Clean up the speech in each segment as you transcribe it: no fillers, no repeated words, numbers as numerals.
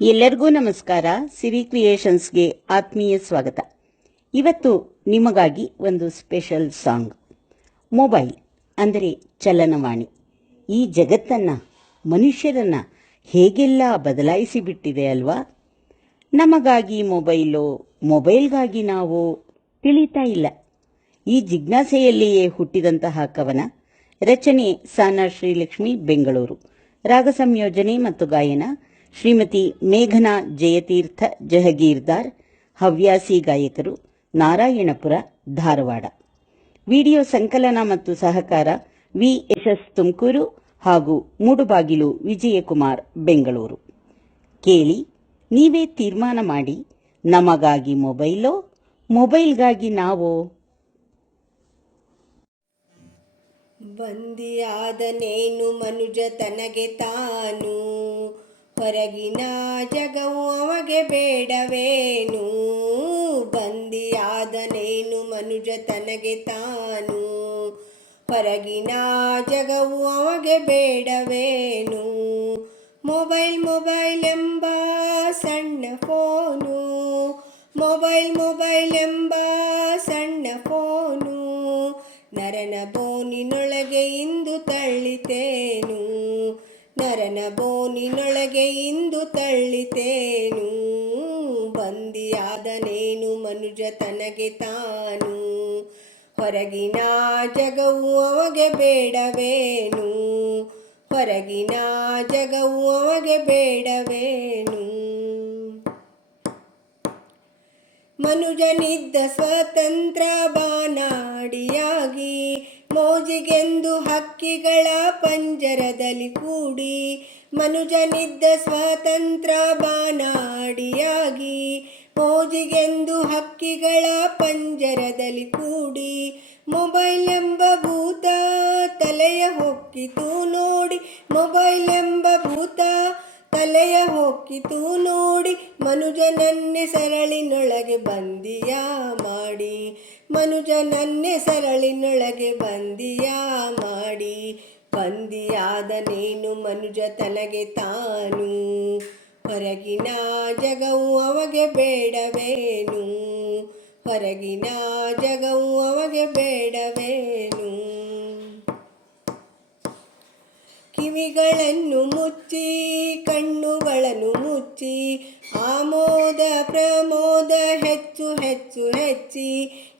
ಎಲ್ಲರಿಗೂ ನಮಸ್ಕಾರ. ಸಿರಿ ಕ್ರಿಯೇಷನ್ಸ್ಗೆ ಆತ್ಮೀಯ ಸ್ವಾಗತ. ಇವತ್ತು ನಿಮಗಾಗಿ ಒಂದು ಸ್ಪೆಷಲ್ ಸಾಂಗ್. ಮೊಬೈಲ್ ಅಂದರೆ ಚಲನವಾಣಿ ಈ ಜಗತ್ತನ್ನು, ಮನುಷ್ಯರನ್ನು ಹೇಗೆಲ್ಲ ಬದಲಾಯಿಸಿ ಬಿಟ್ಟಿದೆ ಅಲ್ವಾ? ನಮಗಾಗಿ ಮೊಬೈಲು, ಮೊಬೈಲ್ಗಾಗಿ ನಾವು ತಿಳಿತಾ ಇಲ್ಲ. ಈ ಜಿಜ್ಞಾಸೆಯಲ್ಲಿಯೇ ಹುಟ್ಟಿದಂತಹ ಕವನ. ರಚನೆ ಸಾನಾ ಶ್ರೀಲಕ್ಷ್ಮಿ, ಬೆಂಗಳೂರು. ರಾಗ ಸಂಯೋಜನೆ ಮತ್ತು ಗಾಯನ ಶ್ರೀಮತಿ ಮೇಘನಾ ಜಯತೀರ್ಥ ಜಹಗೀರ್ದಾರ್. ಹವ್ಯಾಸಿ ಗಾಯಕರು ನಾರಾಯಣಪುರ, ಧಾರವಾಡ. ವಿಡಿಯೋ ಸಂಕಲನ ಮತ್ತು ಸಹಕಾರ VSS ತುಮಕೂರು ಹಾಗೂ ಮೂಡುಬಾಗಿಲು ವಿಜಯಕುಮಾರ್, ಬೆಂಗಳೂರು. ಕೇಳಿ, ನೀವೇ ತೀರ್ಮಾನ ಮಾಡಿ, ನಮಗಾಗಿ ಮೊಬೈಲೋ, ಮೊಬೈಲ್ಗಾಗಿ ನಾವೋ? ಬಂದಿಯಾದನೇನು ಮನುಜ ತನಗೆ ತಾನು, ಹೊರಗಿನ ಜಗವು ಅವಗೆ ಬೇಡವೇನು. ಬಂದಿಯಾದನೇನು ಮನುಜ ತನಗೆ ತಾನು, ಹೊರಗಿನ ಜಗವು ಅವಗೆ ಬೇಡವೇನು. ಮೊಬೈಲ್ ಮೊಬೈಲ್ ಎಂಬ ಸಣ್ಣ ಫೋನು, ಮೊಬೈಲ್ ಮೊಬೈಲ್ ಎಂಬ ಸಣ್ಣ ಫೋನು, ನರನ ಬೋನಿನೊಳಗೆ ಇಂದು ತಳ್ಳಿತೇನು, ನರನ ಬೋನಿನೊಳಗೆ ಇಂದು ತಳ್ಳಿತೇನು. ಬಂದಿಯಾದನೇನು ಮನುಜ ತನಗೆ ತಾನು, ಹೊರಗಿನ ಜಗವು ಅವಗೆ ಬೇಡವೇನು, ಹೊರಗಿನ ಜಗವು ಅವಗೆ ಬೇಡವೇನು. ಮನುಜನಿದ್ದ ಸ್ವತಂತ್ರ ಬಾನಾಡಿಯಾಗಿ, ಮೋಜಿಗೆಂದು ಹಕ್ಕಿಗಳ ಪಂಜರದಲ್ಲಿ ಕೂಡಿ. ಮನುಜನಿದ್ದ ಸ್ವತಂತ್ರ ಬಾನಾಡಿಯಾಗಿ, ಮೋಜಿಗೆಂದು ಹಕ್ಕಿಗಳ ಪಂಜರದಲ್ಲಿ ಕೂಡಿ. ಮೊಬೈಲ್ ಎಂಬ ಭೂತ ತಲೆಯ ಹೊಕ್ಕಿತು ನೋಡಿ, ಮೊಬೈಲ್ ಎಂಬ ಭೂತ ತಲೆಯ ಹೊಕ್ಕಿತು ನೋಡಿ. ಮನುಜನನ್ನೇ ಸರಳಿನೊಳಗೆ ಬಂದಿಯ ಮಾಡಿ, ಮನುಜನನ್ನೇ ಸರಳಿನೊಳಗೆ ಬಂದಿಯ ಮಾಡಿ. ಬಂದಿಯಾದನೇನು ಮನುಜ ತನಗೆ ತಾನು, ಹೊರಗಿನ ಜಗವು ಅವಗೆ ಬೇಡವೇನು, ಹೊರಗಿನ ಜಗವು ಅವಗೆ ಬೇಡವೇನು. ಕಿವಿಗಳನ್ನು ಮುಚ್ಚಿ ಕಣ್ಣುಗಳನ್ನು ಮುಚ್ಚಿ, ಆಮೋದ ಪ್ರಮೋದ ಹೆಚ್ಚು ಹೆಚ್ಚು ಹೆಚ್ಚಿ.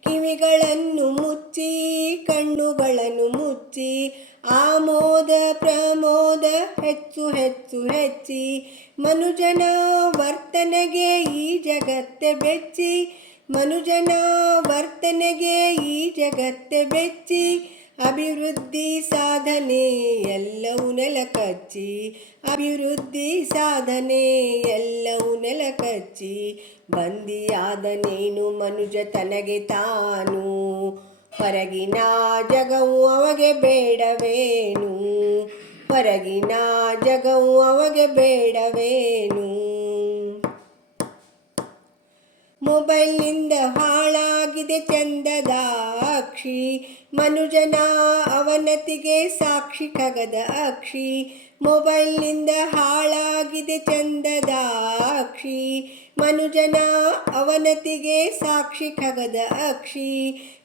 ಕಿವಿಗಳನ್ನು ಮುಚ್ಚಿ ಕಣ್ಣುಗಳನ್ನು ಮುಚ್ಚಿ, ಆಮೋದ ಪ್ರಮೋದ ಹೆಚ್ಚು ಹೆಚ್ಚು ಹೆಚ್ಚಿ. ಮನುಜನ ವರ್ತನೆಗೆ ಈ ಜಗತ್ತೆ ಬೆಚ್ಚಿ, ಮನುಜನ ವರ್ತನೆಗೆ ಈ ಜಗತ್ತೆ ಬೆಚ್ಚಿ. ಅಭಿವೃದ್ಧಿ ಸಾಧನೆ ಎಲ್ಲವೂ ನೆಲಕಚ್ಚಿ, ಅಭಿವೃದ್ಧಿ ಸಾಧನೆ ಎಲ್ಲವೂ ನೆಲಕಚ್ಚಿ. ಬಂದಿಯಾದನೇನು ಮನುಜ ತನಗೆ ತಾನು, ಹೊರಗಿನ ಜಗವು ಅವಗೆ ಬೇಡವೇನು, ಹೊರಗಿನ ಜಗವು ಅವಗೆ ಬೇಡವೇನು. ಮೊಬೈಲ್ನಿಂದ ಹಾಳಾಗಿದೆ ಚಂದದ ಅಕ್ಷಿ, ಮನುಜನ ಅವನತಿಗೆ ಸಾಕ್ಷಿ ಖಗದ ಅಕ್ಷಿ. ಮೊಬೈಲ್ನಿಂದ ಹಾಳಾಗಿದೆ ಚಂದದ ಅಕ್ಷಿ, ಮನುಜನ ಅವನತಿಗೆ ಸಾಕ್ಷಿ ಖಗದ ಅಕ್ಷಿ.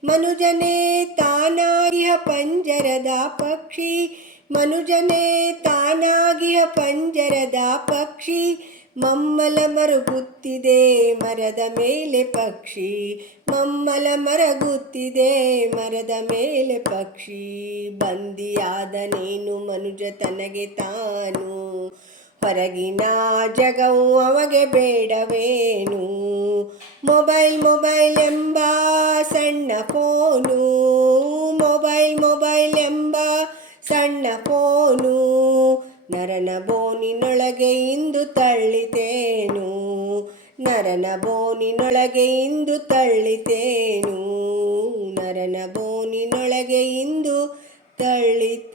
ಮನುಜನೇ ತಾನಾಗಿಯ ಪಂಜರದ ಪಕ್ಷಿ, ಮನುಜನೇ ತಾನಾಗಿಯ ಪಂಜರದ ಪಕ್ಷಿ. ಮಮ್ಮಲ ಮರಗುತ್ತಿದೆ ಮರದ ಮೇಲೆ ಪಕ್ಷಿ, ಮಮ್ಮಲ ಮರಗುತ್ತಿದೆ ಮರದ ಮೇಲೆ ಪಕ್ಷಿ. ಬಂದಿಯಾದನೇನು ಮನುಜ ತನಗೆ ತಾನು, ಹೊರಗಿನ ಜಗವು ಅವಗೆ ಬೇಡವೇನು. ಮೊಬೈಲ್ ಮೊಬೈಲ್ ಎಂಬ ಸಣ್ಣ ಫೋನು, ಮೊಬೈಲ್ ಮೊಬೈಲ್ ಎಂಬ ಸಣ್ಣ ಫೋನು, ನರನ ಬೋನಿನೊಳಗೆ ಇಂದು ತಳ್ಳಿತೇನು, ನರನ ಬೋನಿನೊಳಗೆ ಇಂದು ತಳ್ಳಿತೇನು, ನರನ ಬೋನಿನೊಳಗೆ ಇಂದು ತಳ್ಳಿತೇನು.